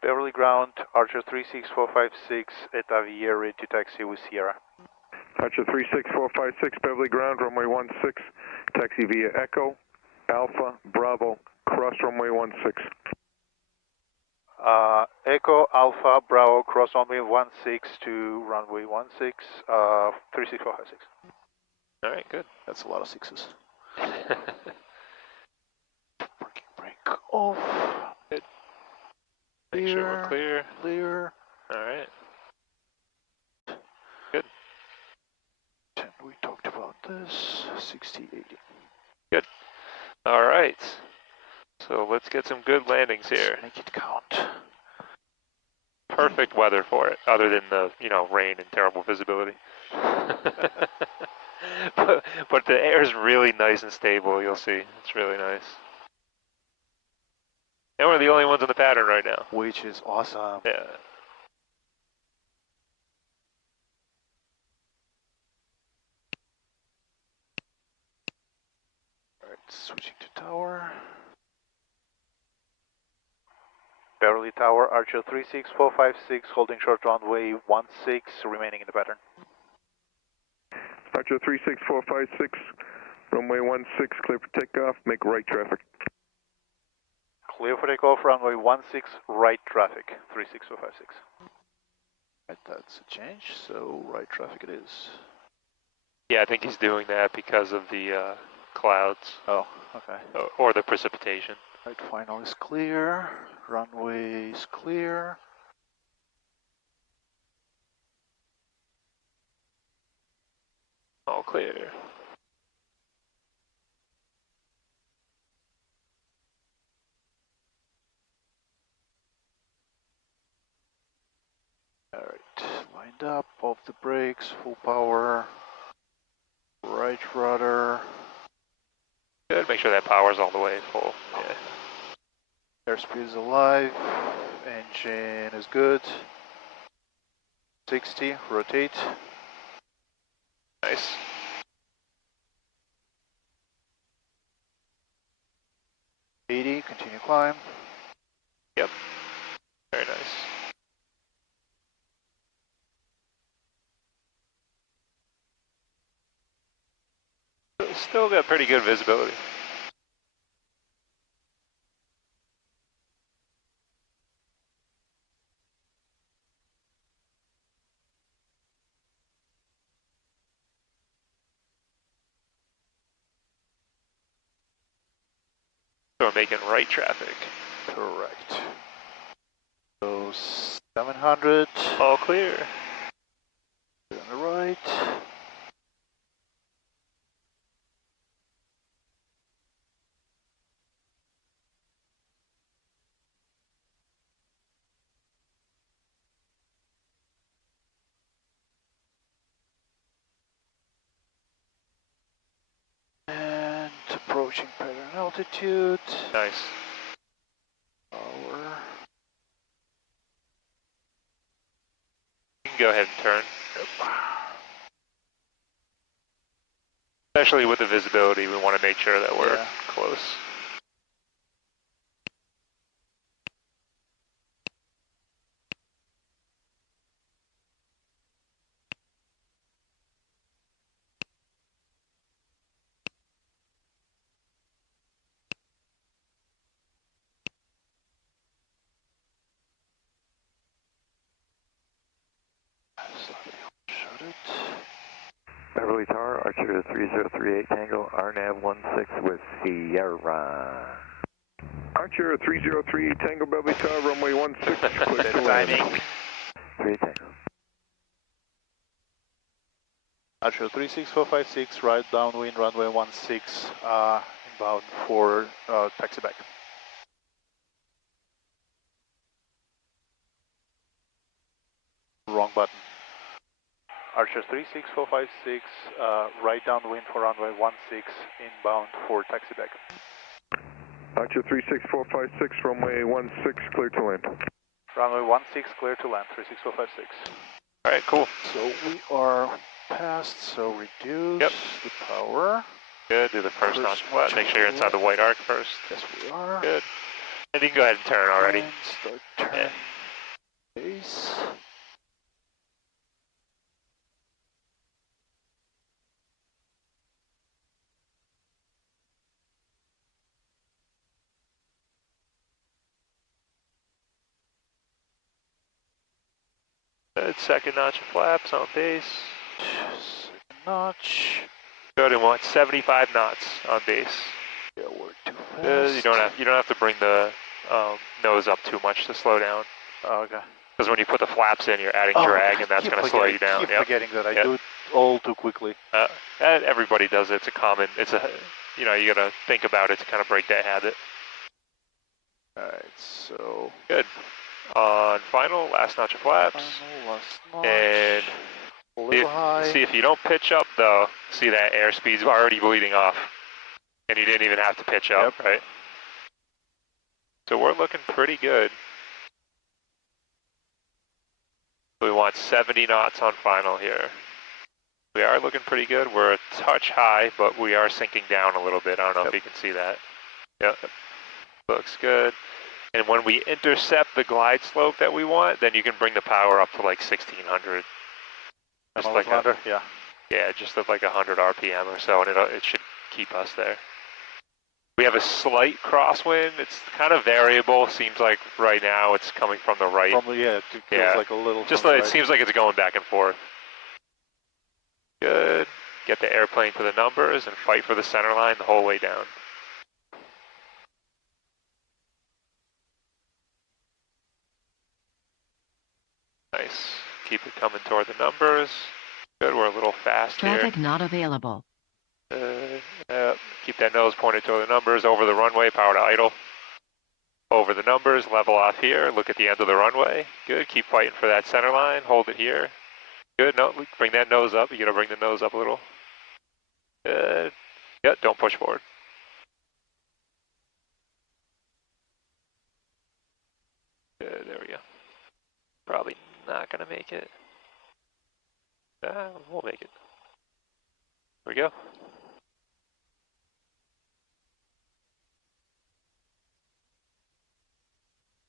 Beverly ground, Archer 36456, Eta VA ready to taxi with Sierra. Archer 36456, Beverly ground, runway 16, taxi via Echo, Alpha, Bravo, cross runway 16. Echo, Alpha, Bravo, cross runway 16 to runway 16, 36456. All right, good. That's a lot of sixes. Parking brake off. Good. Make sure we're clear. Clear. All right. Good. And we talked about this. 60, 80. Good. All right. So let's get some good landings here. Let's make it count. Perfect weather for it, other than the, rain and terrible visibility. but the air is really nice and stable, you'll see. It's really nice. And we're the only ones in the pattern right now. Which is awesome. Yeah. Alright, switching to tower. Beverly Tower, Archer 36456, holding short runway 16, remaining in the pattern. Archer 36456, runway 16, clear for takeoff, make right traffic. Clear for takeoff, runway 16, right traffic, 36456. Right, that's a change, so right traffic it is. Yeah, I think he's doing that because of the clouds. Oh, okay. Or the precipitation. Right, final is clear, runway is clear. All clear. Alright, lined up, off the brakes, full power, right rudder. Good, make sure that power's all the way full. Yeah. Airspeed is alive, engine is good. 60, rotate. Nice. Continue climb. Yep, very nice. Still got pretty good visibility. So we're making right traffic. Correct. So 700. All clear. On the right. And approaching pattern altitude. Nice. Power. You can go ahead and turn. Yep. Especially with the visibility, we want to make sure that we're close. Shut it. Beverly Tower, Archer 3038 Tango, RNAV 16 with Sierra. Archer 303 Tango, Beverly Tower, runway 16, clear to land. Timing. 3 Tango. Archer 36456, right downwind, runway 16, inbound for taxi back. Wrong button. Archer 36456, right downwind for runway 16, inbound for taxi back. Archer 36456, runway 16, clear to land. Runway 16, clear to land, 36456. All right, cool. So we are past, so reduce the power. Good, do the first on flat. Make sure you're inside the white arc first. Yes, we are. Good. And you can go ahead and turn already. And start turning. Yeah. Good, second notch of flaps on base. Second notch. Good, and want 75 knots on base. Yeah, we're too fast. Good. You don't have to bring the nose up too much to slow down. Oh, okay. Because when you put the flaps in, you're adding drag, and that's going to slow you down. I keep forgetting that I do it all too quickly. Everybody does it. It's a common. It's a, you know, you got to think about it to kind of break that habit. All right, so good. On final, last notch of flaps. Final, last notch. And a little high. See if you don't pitch up though. See that airspeed's already bleeding off, and you didn't even have to pitch up, right? So we're looking pretty good. We want 70 knots on final here. We are looking pretty good. We're a touch high, but we are sinking down a little bit. I don't know if you can see that. Yep. Looks good. And when we intercept the glide slope that we want, then you can bring the power up to like 1600. Just like yeah, just at like 100 RPM or so, and it should keep us there. We have a slight crosswind. It's kind of variable. Seems like right now it's coming from the right. It feels like a little. Just like, it seems like it's going back and forth. Good. Get the airplane to the numbers and fight for the center line the whole way down. Nice. Keep it coming toward the numbers. Good. We're a little fast here. Traffic not available. Keep that nose pointed toward the numbers. Over the runway, power to idle. Over the numbers, level off here. Look at the end of the runway. Good. Keep fighting for that center line. Hold it here. Good. No, bring that nose up. You got to bring the nose up a little. Good. Yeah, don't push forward. Good. There we go. Probably not going to make it. We'll make it. There we go.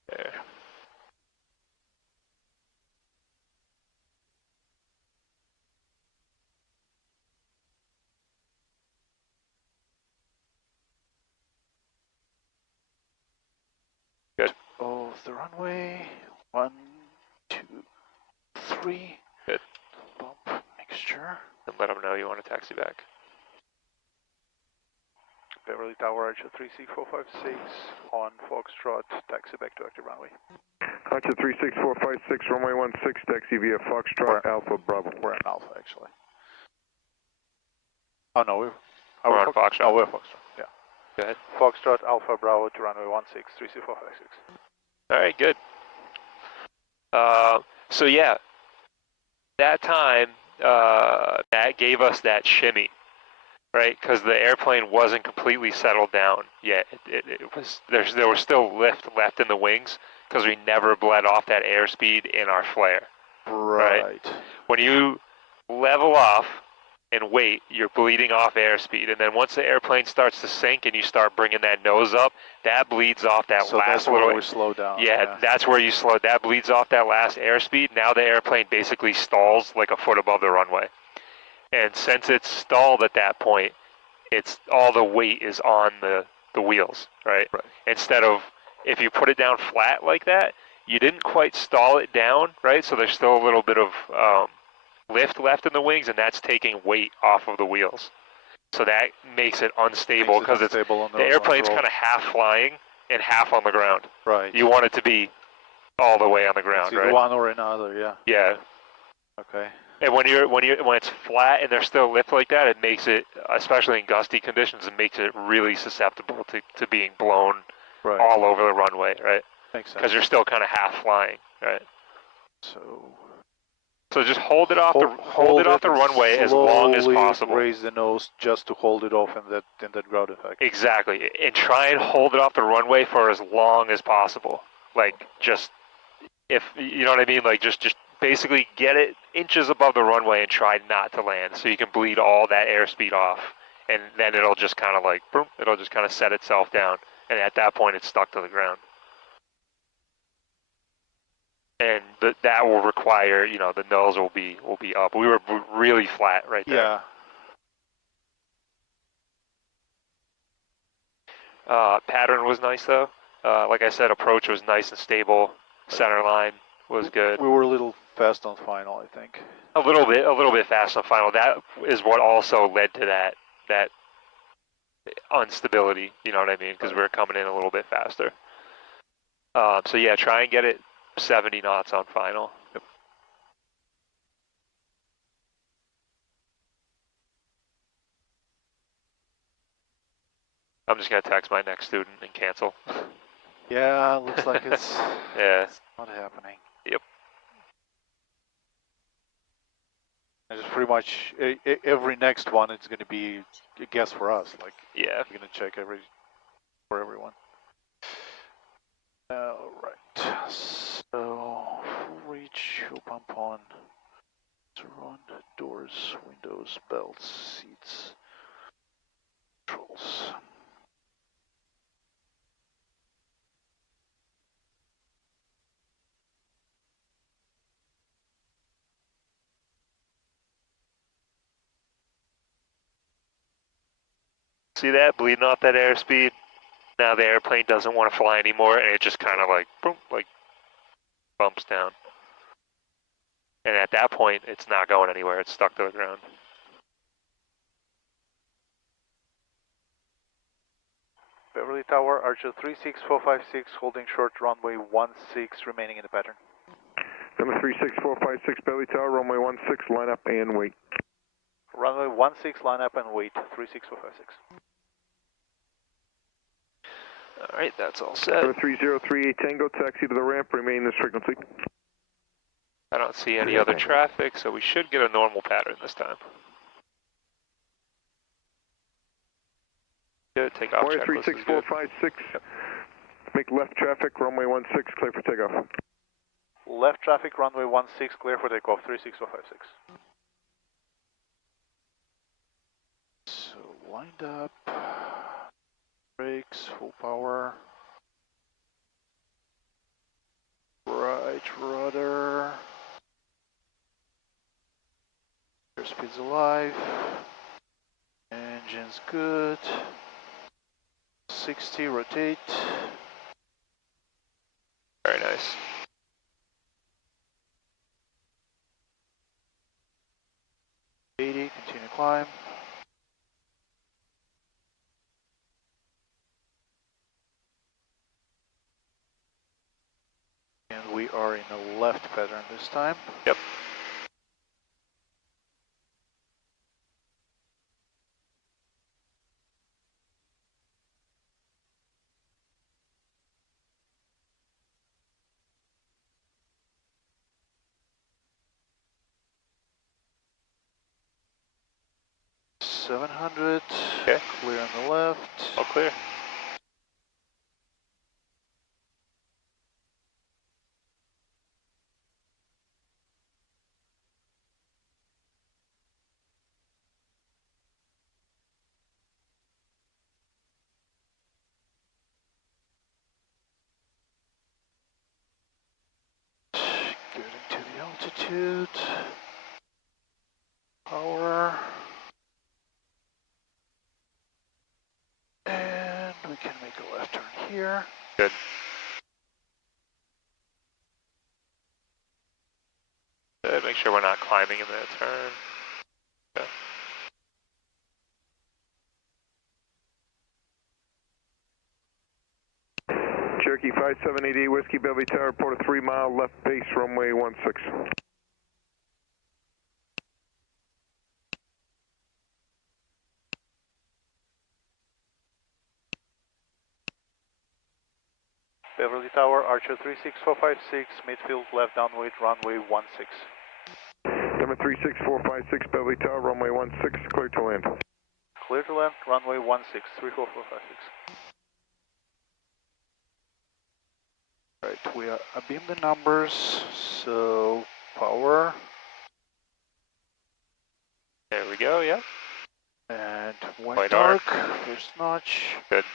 There. Good. Oh, the runway. 1, 2, 3. Good. Bump mixture. And let them know you want to taxi back. Beverly Tower, Archer 36456 on Foxtrot, taxi back to active runway. Archer 36456, runway 16, taxi via Foxtrot, Alpha Bravo. We're in Alpha, actually. Oh, no, we're on Foxtrot. Oh, we're Foxtrot, yeah. Go ahead. Foxtrot, Alpha Bravo to runway 16, 36456. All right, good. So yeah, that time, that gave us that shimmy. Right, because the airplane wasn't completely settled down yet. It was there was still lift left in the wings because we never bled off that airspeed in our flare. Right. When you level off and wait, you're bleeding off airspeed, and then once the airplane starts to sink and you start bringing that nose up, that bleeds off that so last that's little. where we slow down. Yeah, that's where you slow. That bleeds off that last airspeed. Now the airplane basically stalls like a foot above the runway. And since it's stalled at that point, it's all the weight is on the wheels, right? Instead of, if you put it down flat like that, you didn't quite stall it down, right? So there's still a little bit of lift left in the wings, and that's taking weight off of the wheels. So that makes it unstable because the airplane's kind of half flying and half on the ground. Right. You want it to be all the way on the ground, right? One or another, yeah. Yeah. Okay. And when it's flat and there's still lift like that, it makes it, especially in gusty conditions, it makes it really susceptible to being blown all over the runway, right? Makes sense. Because you're still kind of half flying, right? So just hold it off the runway as long as possible. Raise the nose just to hold it off in that ground effect. Exactly, and try and hold it off the runway for as long as possible. Like just, if you know what I mean, like just basically get it inches above the runway and try not to land so you can bleed all that airspeed off, and then it'll just kind of like, boom, it'll just kind of set itself down, and at that point it's stuck to the ground. And that will require, you know, the nose will be up. We were really flat right there. Yeah. Pattern was nice though. Like I said, approach was nice and stable. Center line was good. We were a little fast on final, I think. A little bit fast on final. That is what also led to that instability. You know what I mean? Because we're coming in a little bit faster. So yeah, try and get it 70 knots on final. Yep. I'm just gonna text my next student and cancel. Yeah, looks like it's, Yeah. it's not happening. Yep. And it's pretty much every next one. It's going to be a guess for us. Like, Yeah. we're going to check for everyone. All right. So full reach, fuel pump on, run, doors, windows, belts, seats, controls. See that? Bleeding off that airspeed. Now the airplane doesn't want to fly anymore, and it just kind of like, boom, like bumps down. And at that point, it's not going anywhere. It's stuck to the ground. Beverly Tower, Archer 36456, holding short runway 16, remaining in the pattern. Number 36456, Beverly Tower, runway 16, line up and wait. Runway 16, line up and wait, 36456. All right, that's all set. Number 3038 Tango, taxi to the ramp, remain this frequency. I don't see any other traffic, so we should get a normal pattern this time. Good, takeoff Wire checklist is good. 36456, make left traffic, runway 16, clear for takeoff. Left traffic, runway 16, clear for takeoff, 36456. So lined up, brakes, full power, right rudder, airspeed's alive, engine's good, 60, rotate. Very nice. Continue climb. And we are in the left pattern this time. Yep. $700. Okay. Clear on the left. All clear. Getting to the altitude. Power. And we can make a left turn here. Good. Good. Make sure we're not climbing in that turn. Okay. Cherokee 5788 Whiskey, Beverly Tower, report a 3-mile left base, runway 16. Beverly Tower, Archer 36456, midfield left downwind, runway 16. Number 36456, Beverly Tower, runway 16, clear to land. Clear to land, runway 16, 34456. Right, we are abeam the numbers, so power. There we go, yeah. And white White dark, first notch. Good.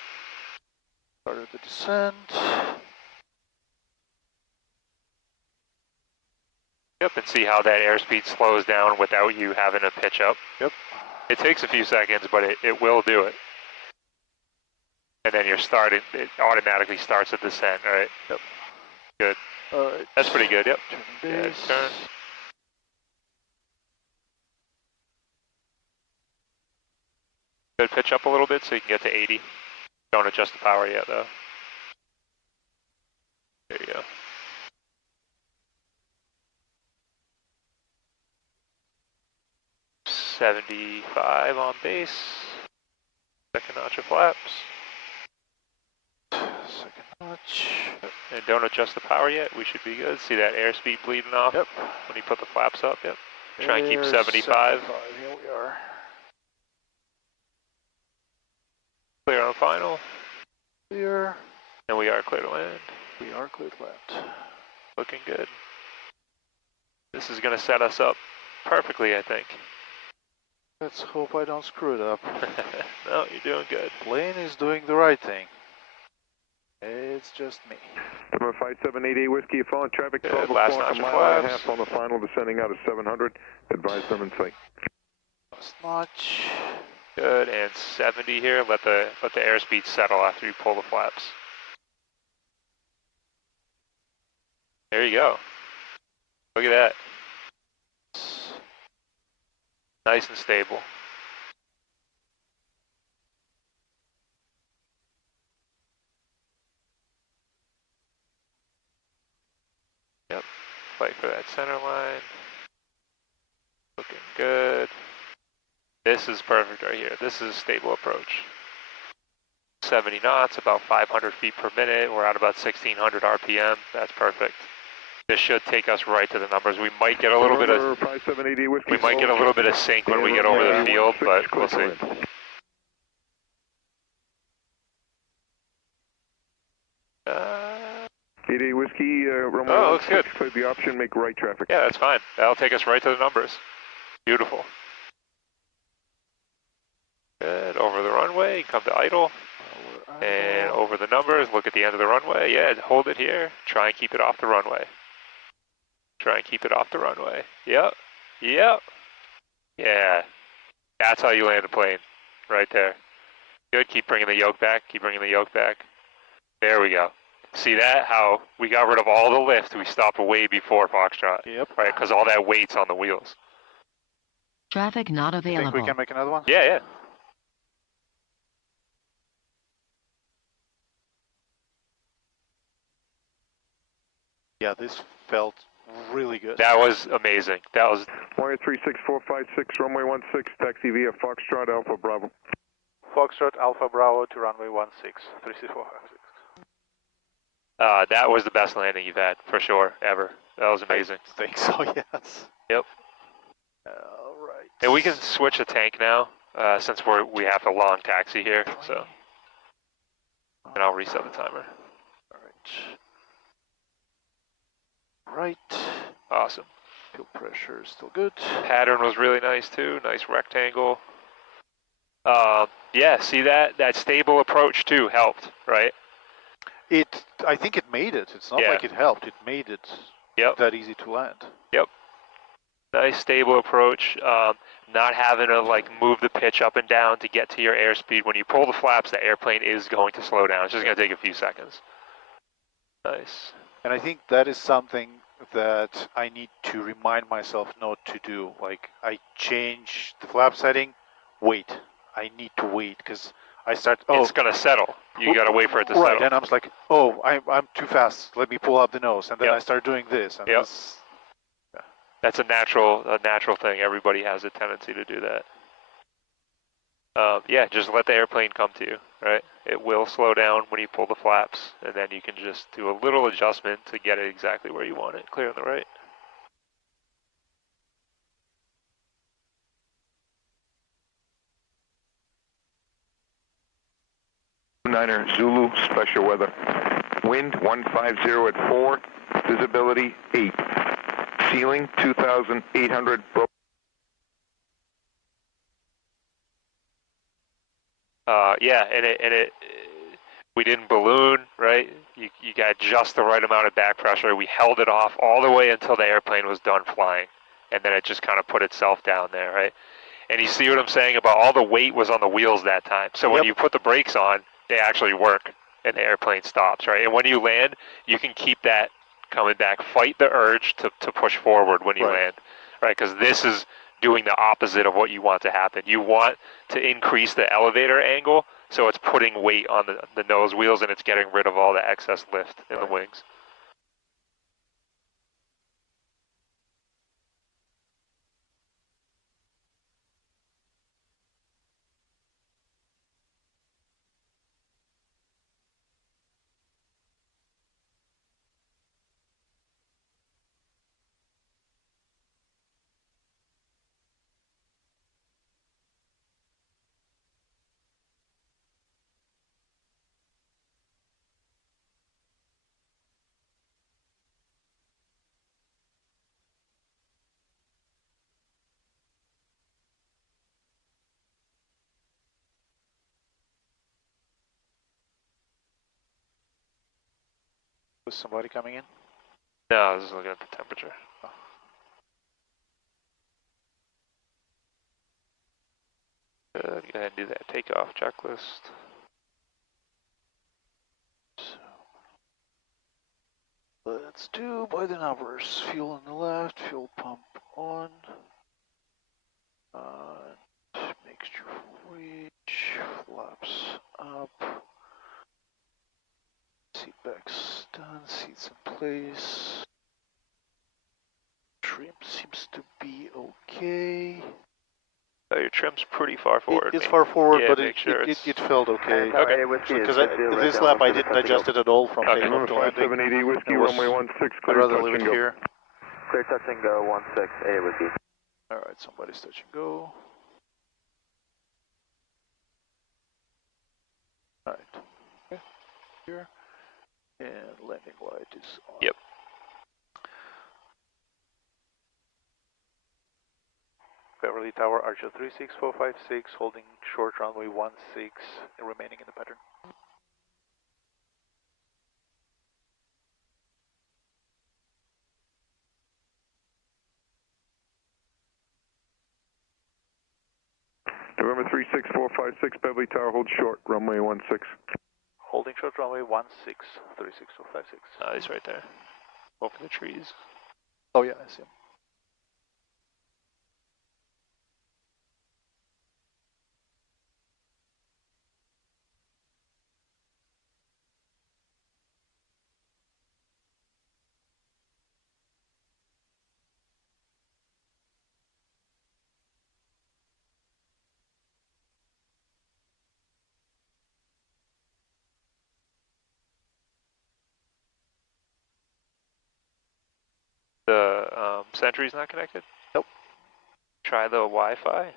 Started the descent. Yep, and see how that airspeed slows down without you having to pitch up. Yep. It takes a few seconds, but it will do it. And then it automatically starts a descent, right? Yep. Good. Alright. That's pretty good, yep. Turning Good base. turn. Good pitch up a little bit so you can get to 80. Don't adjust the power yet though. There you go. .75 on base. Second notch of flaps. Second notch. And don't adjust the power yet. We should be good. See that airspeed bleeding off? Yep. When you put the flaps up, yep. Try and keep There's 75. Here we are. Clear on final. Clear. And we are clear to land. We are clear to land. Looking good. This is going to set us up perfectly, I think. Let's hope I don't screw it up. No, you're doing good. Plane is doing the right thing. It's just me. Number 5788 Whiskey, following traffic, Good, 12 last o'clock, notch a of mile and a flaps. half on the final, descending out of 700. Advise them in sight. Last notch. Good, and 70 here. Let the airspeed settle after you pull the flaps. There you go. Look at that. Nice and stable. Yep. Fight for that center line. Looking good. This is perfect right here. This is a stable approach. 70 knots, about 500 feet per minute. We're at about 1600 RPM. That's perfect. This should take us right to the numbers. We might get a little bit of 5788 Whiskey, we might get a little bit of sync when we get over the field, but we'll see. Uh, 88 Whiskey, runway Oh, looks good. cleared the option, make right traffic. yeah, that's fine. That'll take us right to the numbers. Beautiful. Good. Over the runway, come to idle. And over the numbers, look at the end of the runway. Yeah, hold it here. Try and keep it off the runway. Try and keep it off the runway. Yep. Yep. Yeah. That's how you land a plane. Right there. Good. Keep bringing the yoke back. Keep bringing the yoke back. There we go. See that? How we got rid of all the lift. We stopped way before Foxtrot. Yep. Right? Because all that weight's on the wheels. Traffic not available. Think we can make another one? Yeah, yeah. Yeah, this felt really good. That was amazing. That was Wire 36456, runway 16, taxi via Foxtrot Alpha Bravo. Foxtrot Alpha Bravo to runway 16, 36456. that was the best landing you've had for sure ever. That was amazing. I think so, yes. Yep. All right. And we can switch the tank now, since we have a long taxi here. So, and I'll reset the timer. All right. Right. Awesome. Fuel pressure is still good. Pattern was really nice too. Nice rectangle. Yeah. See that stable approach too helped, right? I think it made it. It's not Yeah. like it helped. It made it Yep. that easy to land. Yep. Nice stable approach. Not having to like move the pitch up and down to get to your airspeed. When you pull the flaps, the airplane is going to slow down. It's just going to take a few seconds. Nice. And I think that is something that I need to remind myself not to do. Like, I change the flap setting, wait. I need to wait because I start, It's going to settle. You got to wait for it to right, settle. and I'm just like, oh, I'm too fast. Let me pull up the nose. And then Yep. I start doing this. And Yep. this, That's a natural thing. Everybody has a tendency to do that. Yeah, just let the airplane come to you, right? It will slow down when you pull the flaps, and then you can just do a little adjustment to get it exactly where you want it. Clear on the right. Niner Zulu, special weather. Wind 150 at 4, visibility 8. Ceiling 2,800. Yeah, and it we didn't balloon, right? You got just the right amount of back pressure. We held it off all the way until the airplane was done flying, and then it just kind of put itself down there, right? And you see what I'm saying about all the weight was on the wheels that time. So when Yep. you put the brakes on, they actually work, and the airplane stops, right? And when you land, you can keep that coming back. Fight the urge to push forward when you land, right? Because this is doing the opposite of what you want to happen. You want to increase the elevator angle, so it's putting weight on the nose wheels and it's getting rid of all the excess lift in the wings. Was somebody coming in? No, I was just looking at the temperature. Go ahead and do that takeoff checklist. So let's do by the numbers. Fuel on the left, fuel pump on. Mixture reach, flaps up. Seat backs done, seats in place. Trim seems to be okay. Oh, your trim's pretty far forward. It's far forward, yeah, but make sure it felt okay. Okay. Because this lap I didn't adjust it at all from takeoff to landing. 5780 Whiskey, runway 16, I'd clear rather touch leave and it go. here. Clear touch and go, 16, Whiskey. Alright, somebody's touch and go. Alright. Okay. Here. And landing light is on. Yep. Beverly Tower, Archer 36456, holding short runway 16, remaining in the pattern. November 36456, Beverly Tower, hold short, runway 16. Holding short runway 16, 36456. He's right there. Over the trees. Oh yeah, I see him. The Sentry's not connected? Nope. Try the Wi-Fi.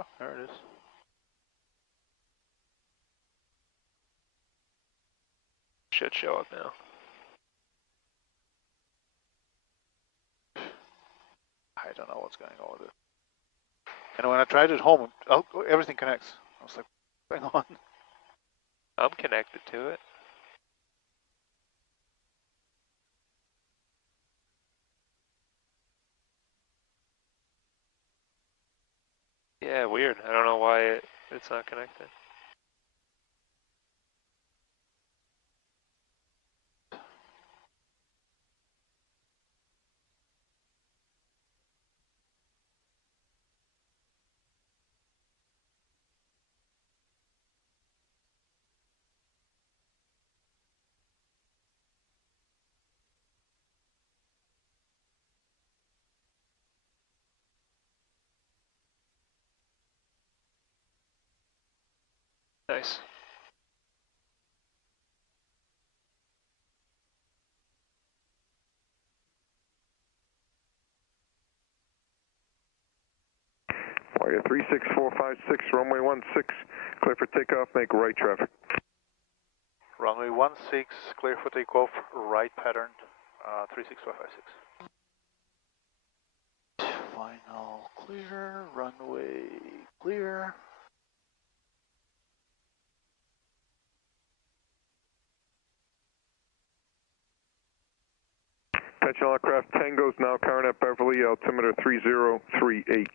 Oh, there it is. Should show up now. I don't know what's going on with it. And when I tried it at home, everything connects. I was like, what's going on? I'm connected to it. Yeah, weird. I don't know why it's not connected. Nice. Wire 36456, runway 16, clear for takeoff, make right traffic. Runway 16, clear for takeoff, right pattern, 36556. Final clear, runway clear. Attention all aircraft, Tango's now current at Beverly, altimeter 3038.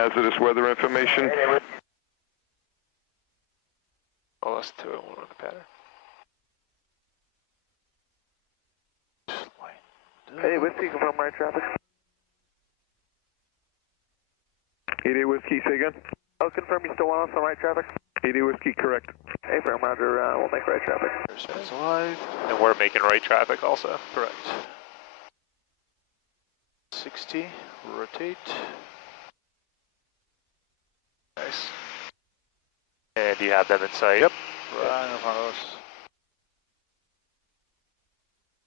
Hazardous weather information. LS 201 on the pattern. Hey, whiskey, confirm right traffic. 88 Whiskey, say again? I'll confirm you still want us on right traffic. 88 Whiskey, correct. Hey, firm, roger, we'll make right traffic. Airspace alive. And we're making right traffic also. Correct. 60, rotate. Nice. And do you have them in sight? Yep. Right in front of us.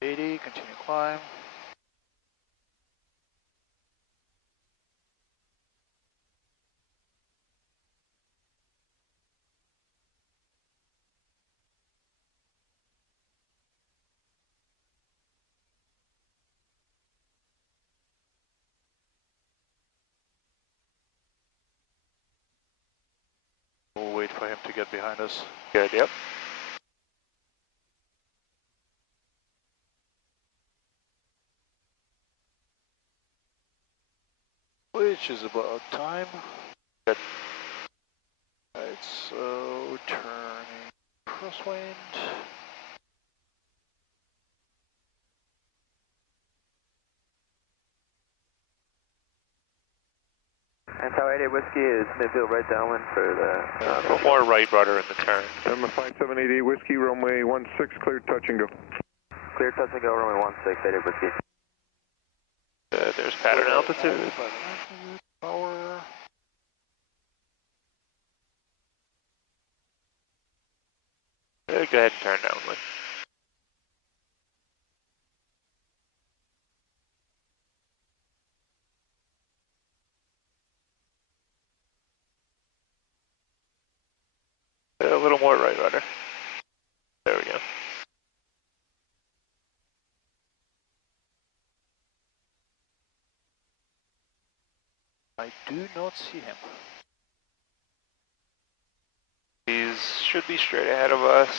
80, continue climb. We'll wait for him to get behind us. Good, yep. Which is about time. Good. Right, so turning crosswind. And Tower 88 Whiskey is midfield right downwind for the... A little more right rudder in the turn. Number 5788 Whiskey, runway 16, clear touch and go. Clear touch and go, runway 16, 88 Whiskey. There's pattern altitude. Power. Go ahead and turn downwind. A little more right rudder. There we go. I do not see him. These should be straight ahead of us.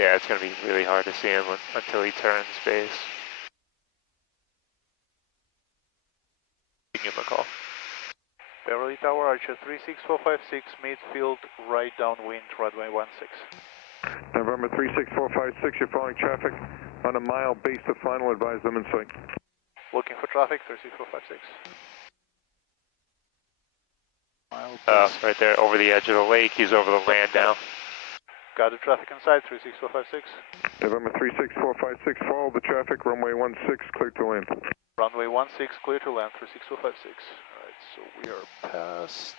Yeah, it's going to be really hard to see him until he turns base. You can give him a call. Beverly Tower, Archer 36456, midfield, right downwind, runway 16. November 36456, you're following traffic on a mile base to final, advise them in sight. Looking for traffic, 36456. Mile Oh, base. right there, over the edge of the lake. He's over the land now. Got the traffic inside, 36456. November 36456, follow the traffic, runway 16, clear to land. Runway 16, clear to land, 36456. Alright, so we are past.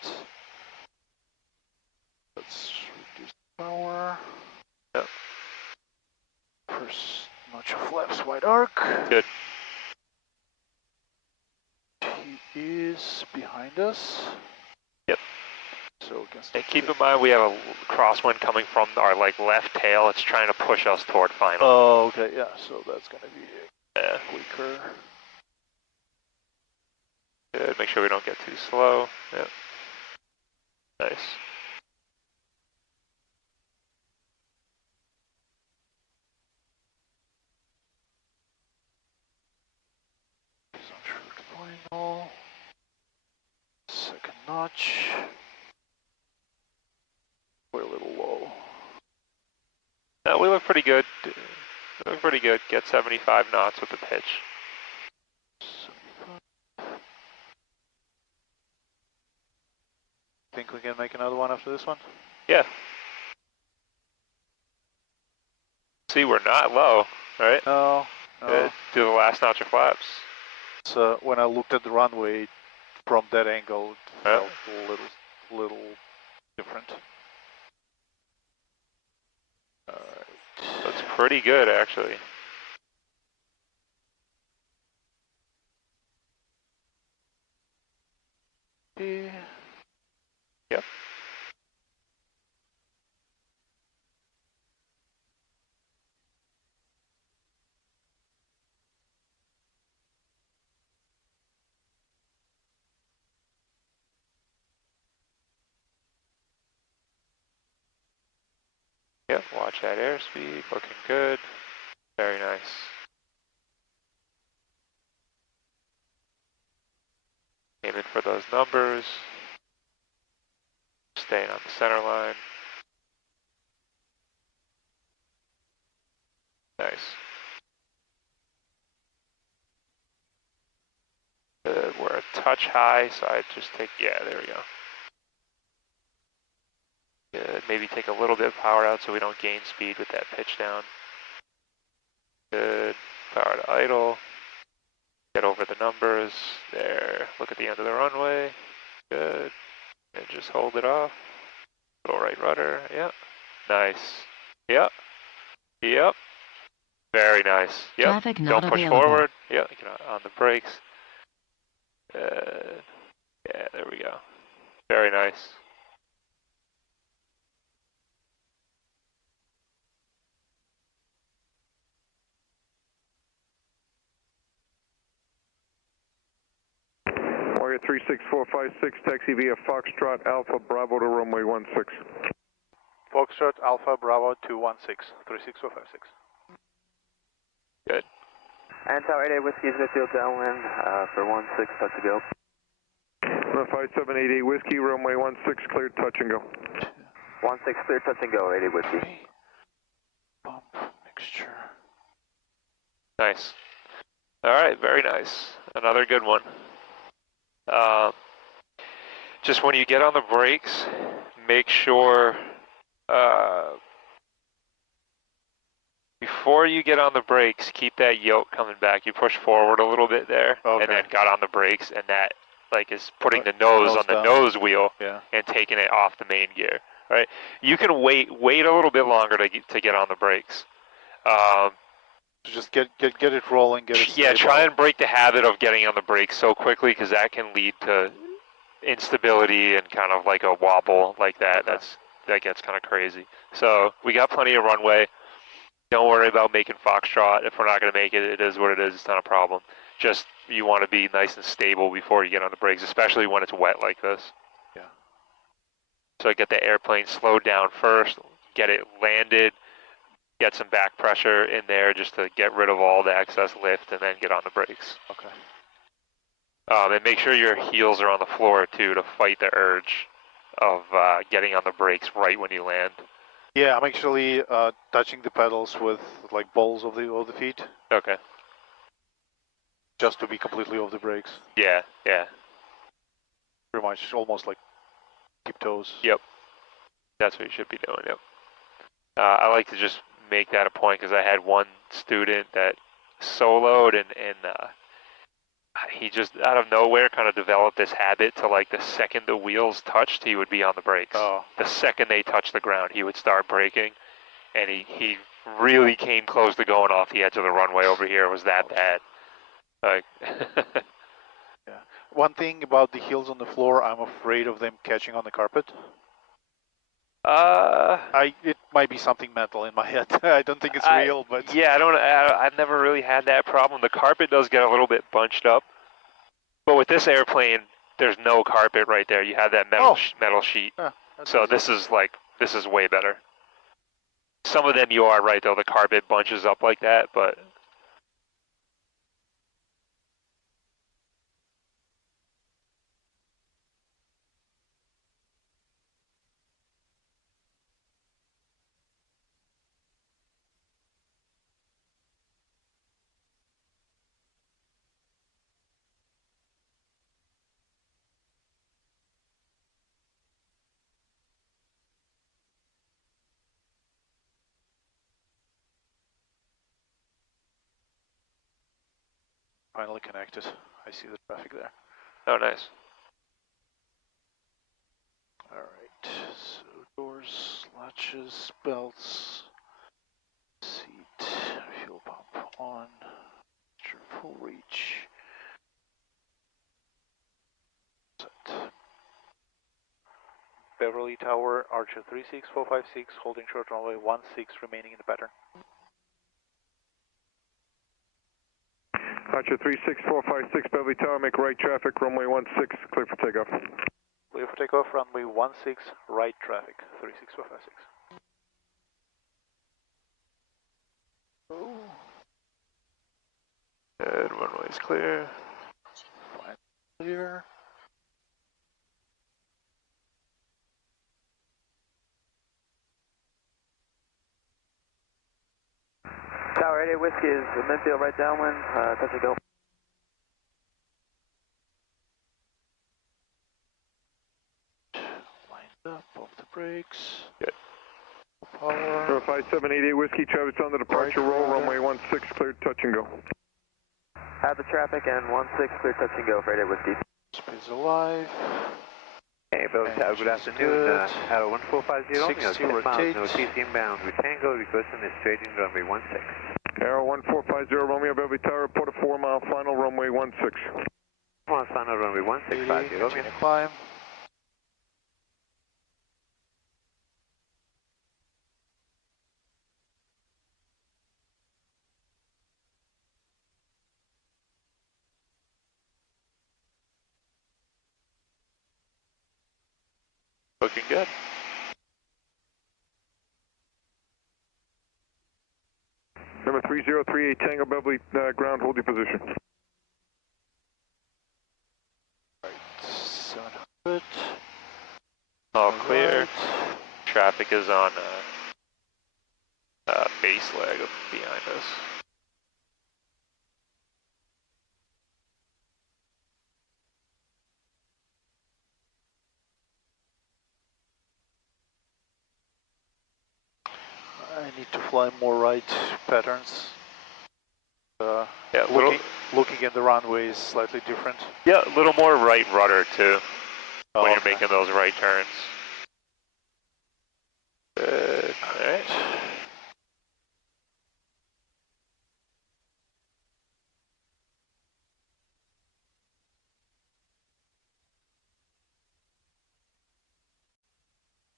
Let's reduce power. Yep. First notch of flaps, wide arc. Good. He is behind us. Yep. So we can And keep in mind we have a crosswind coming from our left tail. It's trying to push us toward final. Oh, okay, yeah, so that's gonna be Yeah. quicker. Good. Make sure we don't get too slow. Yep. Nice. He's on short final. Second notch. We're a little low. No, we look pretty good. We look pretty good. Get 75 knots with the pitch. 75. Think we can make another one after this one? Yeah. See, we're not low, right? No, no. Do the last notch of flaps. So when I looked at the runway from that angle, it Yeah. felt a little different. Alright. That's pretty good, actually. Yep. Yep, watch that airspeed, looking good. Very nice. for those numbers. Staying on the center line. Nice. Good, we're a touch high, so I just take, yeah, there we go. Good, maybe take a little bit of power out so we don't gain speed with that pitch down. Good, power to idle. Get over the numbers, there, look at the end of the runway. Good, and just hold it off. Little right rudder, yep. Nice, yep, yep. Very nice, yep. Traffic not Don't push available. forward, yep, get on the brakes. Yeah, there we go. Very nice. Warrior 36456, taxi via Foxtrot Alpha Bravo to runway 16. Foxtrot Alpha Bravo 216, 36456. Good. And Tower 88 Whiskey is midfield downwind for 16, touch to go. 5788 Whiskey, runway 16, cleared, touch and go. 16 clear, touch and go, 88 Whiskey. Okay. Bump mixture. Nice. All right, very nice. Another good one. Just when you get on the brakes, make sure before you get on the brakes, keep that yoke coming back. You push forward a little bit there, Okay. and then got on the brakes, and that like is putting the nose on the down. nose wheel Yeah. and taking it off the main gear. Right? You can wait a little bit longer to get on the brakes. Just get it rolling, get it Yeah, stable. try and break the habit of getting on the brakes so quickly because that can lead to instability and kind of like a wobble like that. Okay. That gets kind of crazy. So we got plenty of runway. Don't worry about making Foxtrot. If we're not going to make it, it is what it is. It's not a problem. Just you want to be nice and stable before you get on the brakes, especially when it's wet like this. Yeah. So get the airplane slowed down first, get it landed, get some back pressure in there just to get rid of all the excess lift, and then get on the brakes. Okay. And make sure your heels are on the floor too to fight the urge of getting on the brakes right when you land. Yeah, I'm actually touching the pedals with like balls of the feet, Okay. just to be completely off the brakes. Yeah, yeah. Pretty much, almost like tiptoes. Yep. That's what you should be doing, yep. I like to just make that a point because I had one student that soloed and he just out of nowhere kind of developed this habit to like the second the wheels touched, he would be on the brakes. Oh. The second they touched the ground, he would start braking, and he really came close to going off the edge of the runway over here. It was that bad. Like, Yeah. One thing about the heels on the floor, I'm afraid of them catching on the carpet. It might be something mental in my head. I don't think it's real, but yeah, I've never really had that problem. The carpet does get a little bit bunched up, but with this airplane, there's no carpet right there. You have that metal sheet. So this is way better. Some of them you are right though. The carpet bunches up like that, but. finally connected. I see the traffic there. Oh, nice. All right. So doors, latches, belts, seat, fuel pump on, full reach. Set. Beverly Tower, Archer 36456, holding short runway 16, remaining in the pattern. Archer 36456, Beverly Tower, make right traffic, runway 16, clear for takeoff. Clear for takeoff, runway 16, right traffic, 36456. Oh. Good, runway's clear. Fine. Clear. Tower 88 Whiskey is midfield right downwind, touch and go. Lined up, off the brakes. Good. Power. Number 5788 Whiskey, traffic's on the departure Right, roll, roger. runway 16, cleared, touch and go. Have the traffic and 16 clear touch and go for 88 Whiskey. Space alive. Hey, Belly Tower, good Engine's afternoon. good. Arrow 1450, 60 10 miles, rotate. no TC inbound with Tango, requesting a straight in runway 16. Arrow 1450, Romeo, Beverly Tower, report a 4-mile final, runway 16. Come on, final runway 1650, Romeo. Continue climb. Looking good. Number 3038 Tango, Beverly, ground, hold your position. 700. All clear. Right. Traffic is on base leg up behind us. I need to fly more right patterns. Yeah, Looking at the runway is slightly different. yeah, a little more right rudder too when you're okay. making those right turns. Good. All right.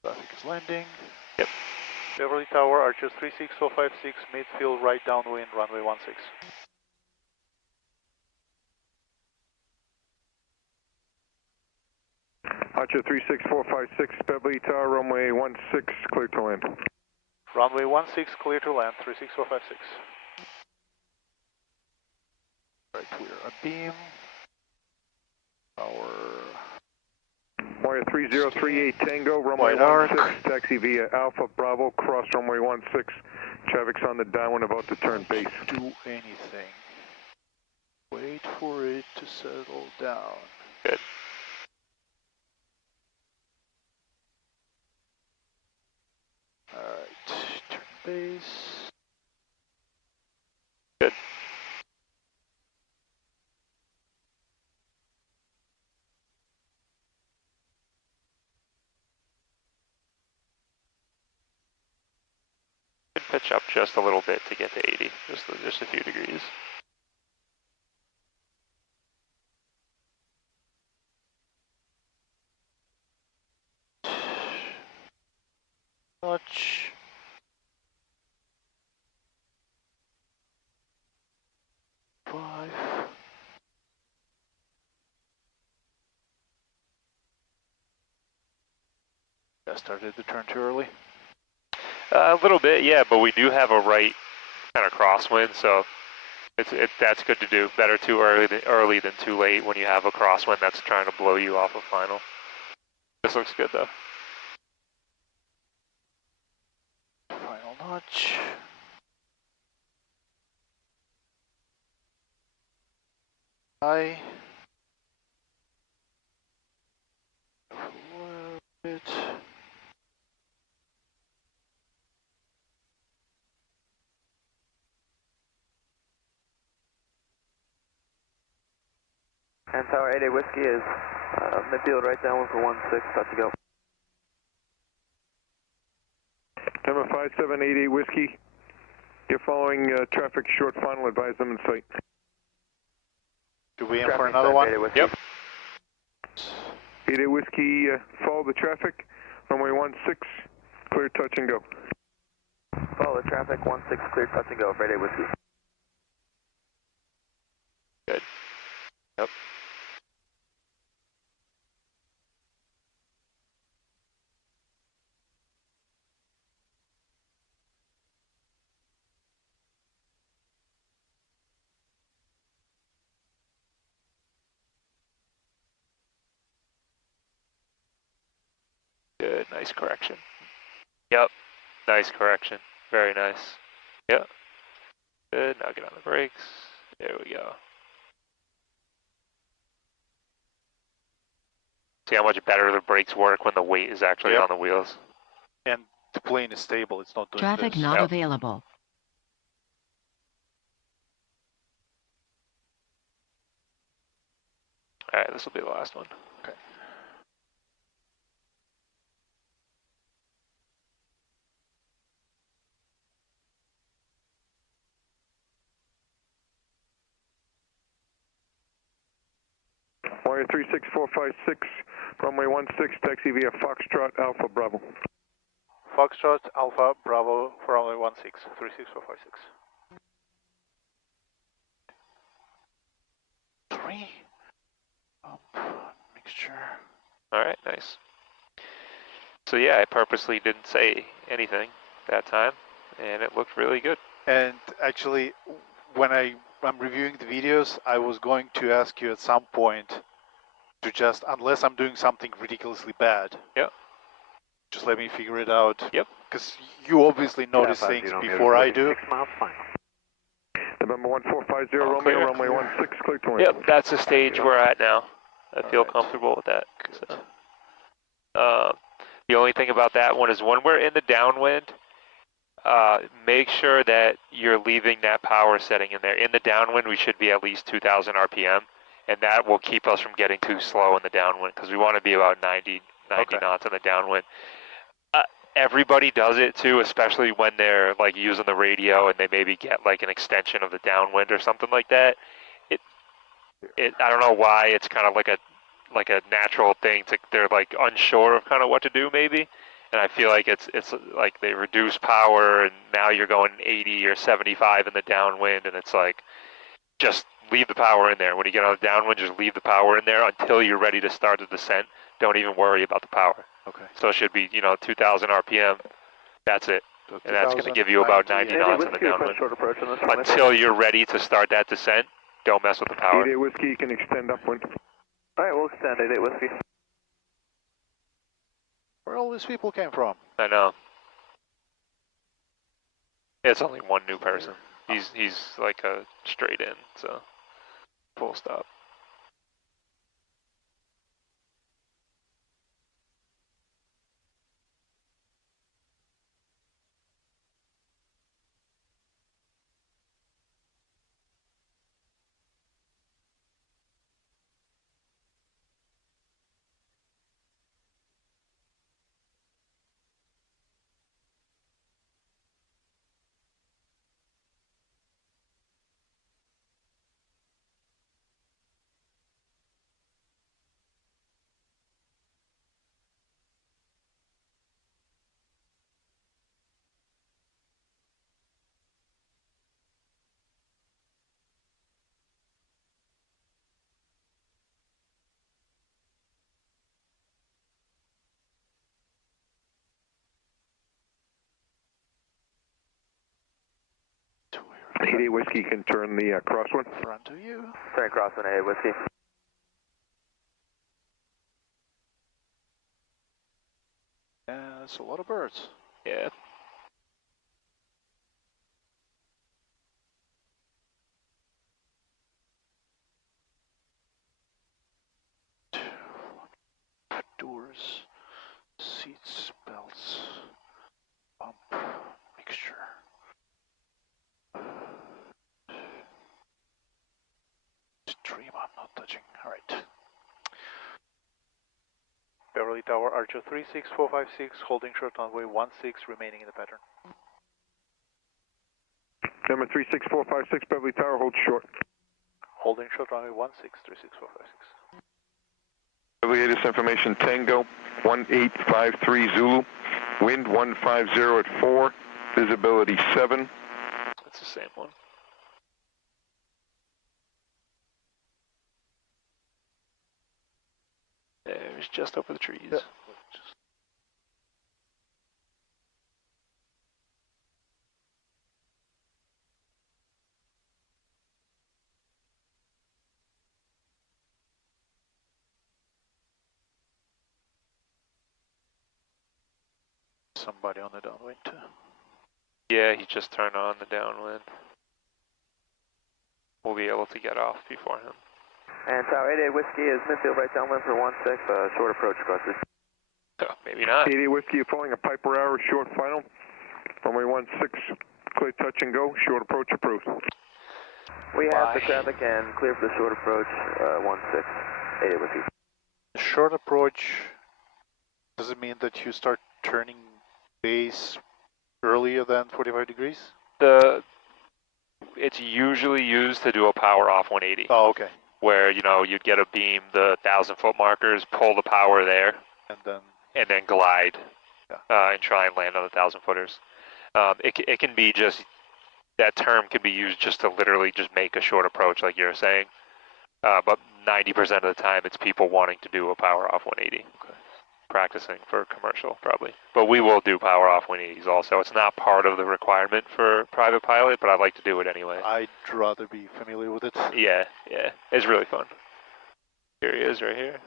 Traffic is landing. Yep. Beverly Tower, Archer 36456, midfield right downwind, runway 16. Archer 36456, Beverly Tower, runway 16, clear to land. Runway 16, clear to land, 36456. Right, clear a beam. Tower. Wire 3038 Tango, runway White 16, arc. taxi via Alpha Bravo, cross runway 16. Traffic's on the downwind, about to turn base. Do anything. Wait for it to settle down. Good. Alright, turn base. Good. Could pitch up just a little bit to get to 80, just a few degrees. Touch. Five. I started the turn too early. A little bit, yeah, but we do have a right kind of crosswind, so that's good to do. Better too early than too late when you have a crosswind that's trying to blow you off of final. This looks good though. Final notch. High. A little bit. And Tower 88 Whiskey is midfield right downwind for 16, touch and go. Number 5788 Whiskey, you're following traffic short final, advise them in sight. Do we aim for Traffic another Tower one? 88 Whiskey. Yep. 88 Whiskey, follow the traffic, runway 16, clear, touch and go. Follow the traffic, 16 clear touch and go for 88 Whiskey. Good. Yep. Good, nice correction. Yep, nice correction. Very nice. Yep. Good, now get on the brakes. There we go. See how much better the brakes work when the weight is actually Yep. on the wheels. And the plane is stable, it's not doing Traffic this. not Yep. available. Alright, this will be the last one. Okay. Wire 36456, runway 16, taxi via Foxtrot Alpha Bravo. Foxtrot Alpha Bravo for only 16, 36456. 3. Mixture. Alright, nice. So yeah, I purposely didn't say anything that time, and it looked really good. And actually, when I'm reviewing the videos, I was going to ask you at some point to just, unless I'm doing something ridiculously bad, Yep. just let me figure it out. Yep. Because you obviously notice things before I do. 6 miles final. November 1450, All Romeo, clear. runway 16, clear to land. Yep, that's the stage we're at now. I feel Alright. comfortable with that. Good. So, the only thing about that one is when we're in the downwind, make sure that you're leaving that power setting in there. In the downwind, we should be at least 2,000 RPM, and that will keep us from getting too slow in the downwind because we want to be about 90 Okay. knots in the downwind. Everybody does it too, especially when they're like using the radio and they maybe get like an extension of the downwind or something like that. I don't know why it's kind of like a natural thing to, they're like unsure of kind of what to do maybe, and I feel like it's like they reduce power and now you're going 80 or 75 in the downwind, and it's like just leave the power in there. When you get on the downwind, just leave the power in there until you're ready to start the descent. Don't even worry about the power. Okay. So it should be 2,000 RPM. That's it. So And that's going to give you about 90 and knots in the downwind. Short approach on this one. Until you're ready to start that descent, don't mess with the power. 88 Whiskey, you can extend upwind. Alright, we'll extend 88 Whiskey. Where all these people came from? I know. It's only one new person. He's like a straight in, so full stop. To where? 88 Whiskey, you can turn the crosswind. Front of you. Turn crosswind 88 Whiskey. That's a lot of birds. Yeah. Doors, seats, belts, pump, mixture. Stream I'm not touching. Alright. Beverly Tower, Archer 36456, holding short runway 16, remaining in the pattern. Number 36456, Beverly Tower, hold short. Holding short runway 16, 36456. Beverly, this information, Tango 1853 Zulu, wind 150 at 4, visibility 7. That's the same one. There's just over the trees. Yep. Somebody on the downwind too. Yeah, he just turned on the downwind. we'll be able to get off before him. And Tower 88 Whiskey is midfield right downwind for 16, short approach across this. Maybe not. 88 Whiskey, you're following a Piper Hour short final. Runway 16, clear touch and go, short approach approved. We have the traffic and clear for the short approach, 16, 88 Whiskey. Short approach, does it mean that you start turning base earlier than 45 degrees? It's usually used to do a power off 180. Oh, okay. Where, you know, you'd get a beam, the 1,000-foot markers, pull the power there, And then glide, yeah. and try and land on the 1,000-footers. It can be just, that term can be used just to literally just make a short approach like you're saying. But 90% of the time it's people wanting to do a power off 180. Okay. Practicing for commercial, probably. But we will do power off 180s also. It's not part of the requirement for private pilot, but I'd like to do it anyway. I'd rather be familiar with it. Yeah. It's really fun. Here he is right here.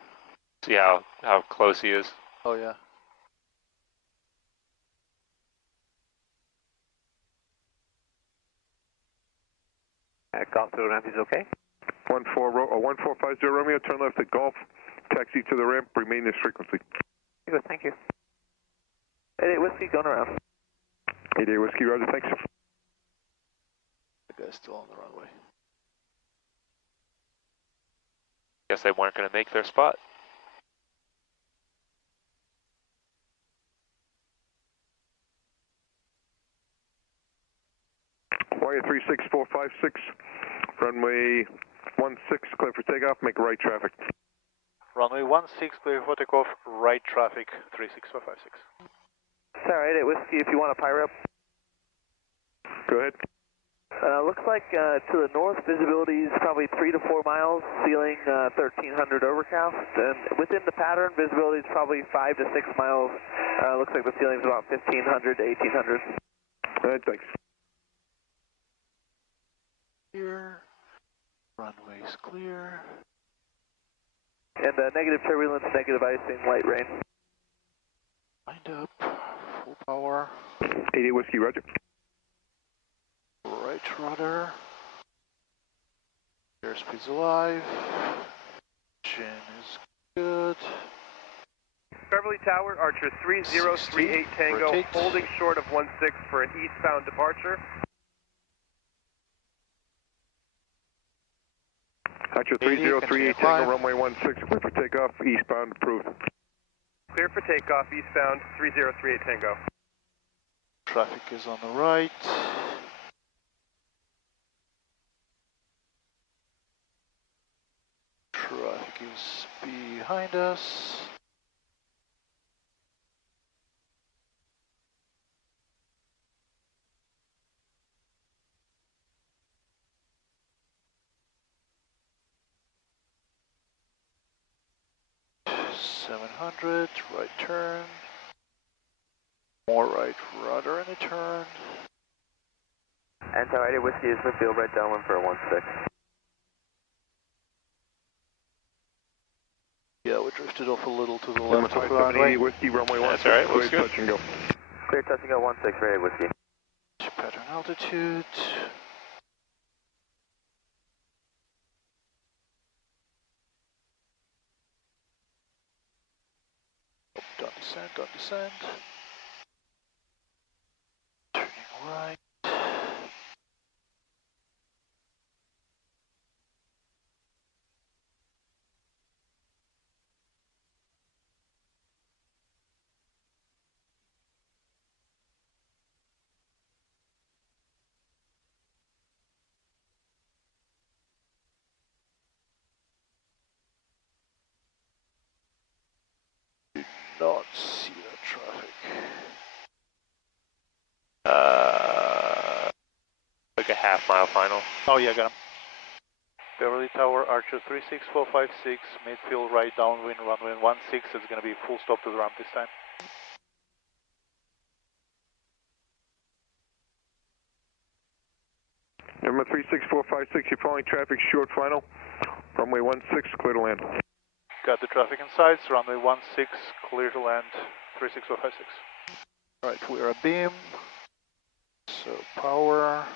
See how close he is? Oh, yeah. Golf to the ramp is okay? 1450 Romeo, turn left at Golf, taxi to the ramp, remain this frequency. Good, thank you. 88 Whiskey going around. 88 Whiskey, roger, thanks. The guy's still on the runway. Guess they weren't going to make their spot. Wire 36456, runway 16, clear for takeoff, make right traffic. Runway 16, clear for takeoff, right traffic, 36456. Tower 88 Whiskey, if you want to pyro up. Go ahead. Looks like to the north, visibility is probably 3 to 4 miles, ceiling 1300 overcast, and within the pattern, visibility is probably 5 to 6 miles. Looks like the ceiling's about 1500 to 1800. All right, thanks. Clear. Runway's clear. And negative turbulence, negative icing, light rain. Wind up. Full power. 88 Whiskey, roger. Right rudder. Airspeed's alive. Chin is good. Beverly Tower, Archer 3038 Tango, Rotate. holding short of 16 for an eastbound departure. Archer 3038 Tango, runway 16, clear for takeoff, eastbound approved. Clear for takeoff, eastbound 3038 Tango. Traffic is on the right. Traffic is behind us. .700, right turn. More right rudder in a turn. And Tower 88 Whiskey is midfield right downwind for 16. Yeah, we drifted off a little to the left of the 5780 runway. Whiskey, runway 16, That's all right, looks clear good. touch and go. Clear touch and go 16, 88 Whiskey. Pattern altitude. Don't descend, don't descend. Turning right. Not see that traffic. Like a half-mile final. Oh yeah, got him. Beverly Tower, Archer 36456, midfield right downwind, runway 16. It's going to be full stop to the ramp this time. Number 36456, you're following traffic short final, runway 16, clear to land. Got the traffic in sights, runway 16, clear to land, 36456. Alright, we're abeam. So power.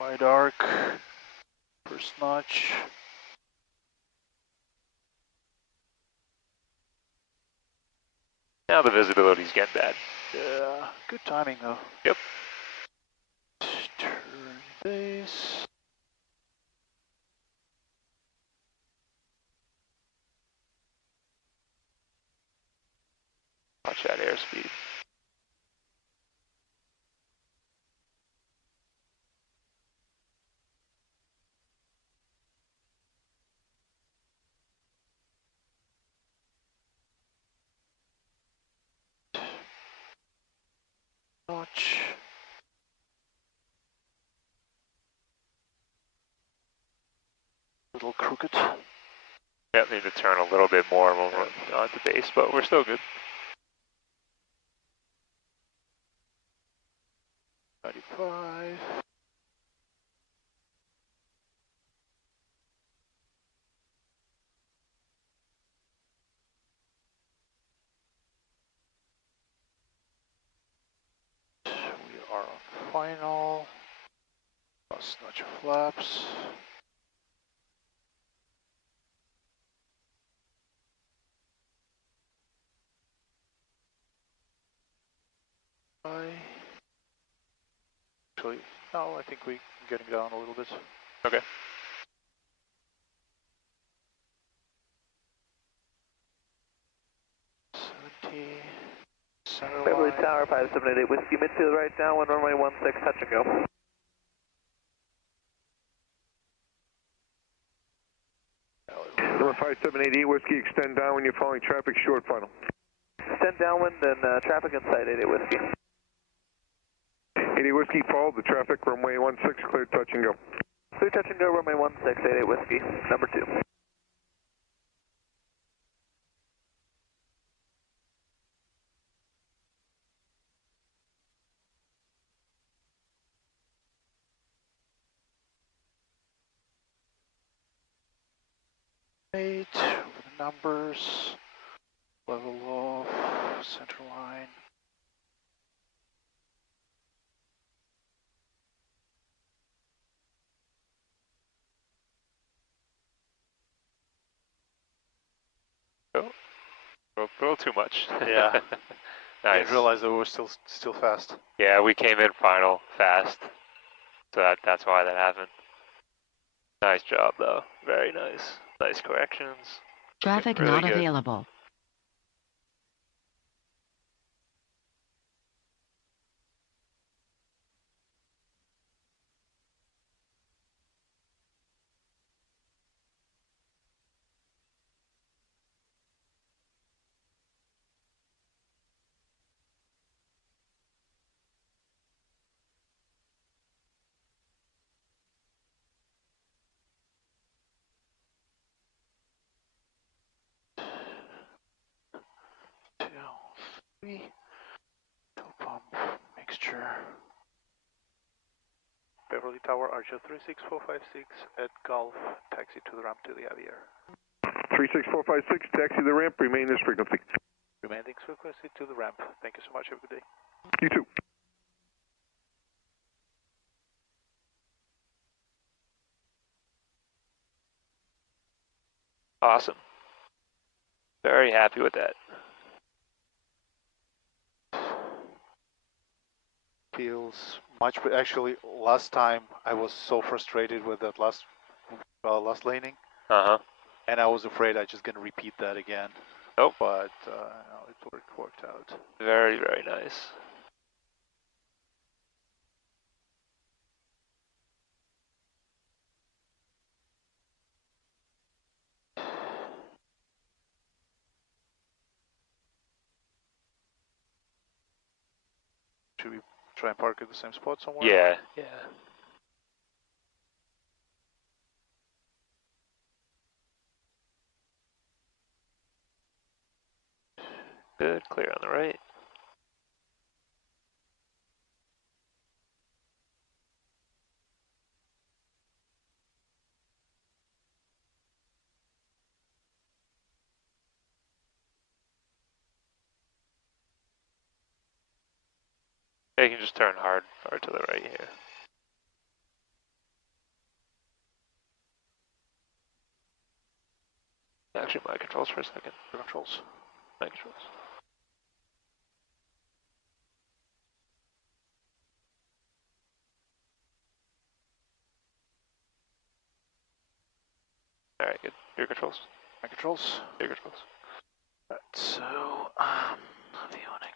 Wide arc, first notch. Now the visibility's getting bad. Yeah, good timing though. Yep. Turn base. Watch that airspeed. Notch. Little crooked. Yep, need to turn a little bit more when we're on the base, but we're still good. 95. We are on final. Cross notch flaps. Actually, no, I think we're getting down a little bit. Okay. Center Beverly line. Tower 5788 Whiskey midfield right now, one runway 16, touch and go. Number 5788 Whiskey, extend down when you're following traffic, short final. Extend downwind and traffic inside 88 Whiskey. 88 Whiskey, follow the traffic, runway 16, clear, touch and go. Clear touch and go, runway 16, 88 Whiskey, number 2. Eight, with the numbers, level off, center line. Oh, a little too much. Yeah. I Nice. didn't realize that we were still fast. Yeah, we came in final fast, so that's why that happened. Nice job though, very nice. Nice corrections. Traffic Really not good. available. Three, fuel pump mixture. Beverly Tower, Archer 36456 at Gulf, taxi to the ramp to the Aviator. 36456, taxi the ramp, remain this frequency. Remaining frequency to the ramp. Thank you so much. Have a good day. You too. Awesome. Very happy with that. Feels much better. Actually, last time I was so frustrated with that last laning, Uh-huh. and I was afraid I just gonna repeat that again. Nope. But no, it worked out. Very, very nice. Should we try and park at the same spot somewhere? Yeah, yeah. Good, clear on the right. Yeah, you can just turn hard to the right here. Actually, my controls for a second. Your controls. My controls. Alright, good. Your controls. My controls. Your controls. Right, so, view on